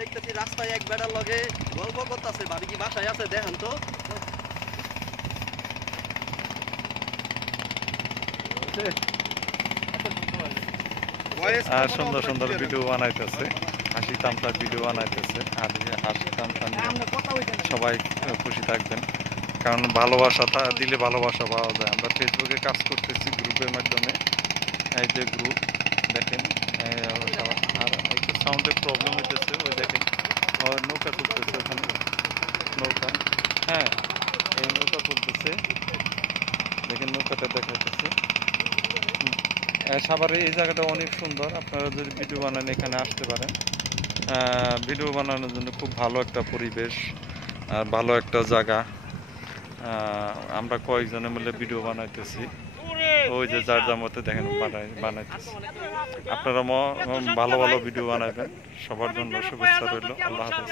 দেখতেছি রাস্তায় এক বেটার লগে গল্প করতেছে, ভাবি কি বাসায় আছে দেখেন তো। আর সুন্দর সুন্দর ভিডিও বানাইতেছে, হাসি তামতার ভিডিও বানাইতেছে। আর হাসি তামতা সবাই খুশি থাকবেন, কারণ ভালোবাসা দিলে ভালোবাসা পাওয়া যায়। আমরা ফেসবুকে কাজ করতেছি গ্রুপের মাধ্যমে। এই যে গ্রুপ দেখেন, আর একটু সাউন্ডের প্রবলেম হইতেছে। ওই দেখেন নৌকা তুলতেছে ওখানে, নৌকা, হ্যাঁ এই নৌকা তুলতেছে, দেখেন নৌকাটা দেখাইতেছে। সাভারে এই জায়গাটা অনেক সুন্দর, আপনারা যদি ভিডিও বানান এখানে আসতে পারেন। ভিডিও বানানোর জন্য খুব ভালো একটা পরিবেশ আর ভালো একটা জায়গা। আমরা কয়েকজনে মিলে ভিডিও বানাইতেছি, ওই যে যার যার মধ্যে দেখেন বানাইতেছি। আপনারা ভালো ভালো ভিডিও বানাবেন, সবার জন্য শুভেচ্ছা রইল। আল্লাহ হাফেজ।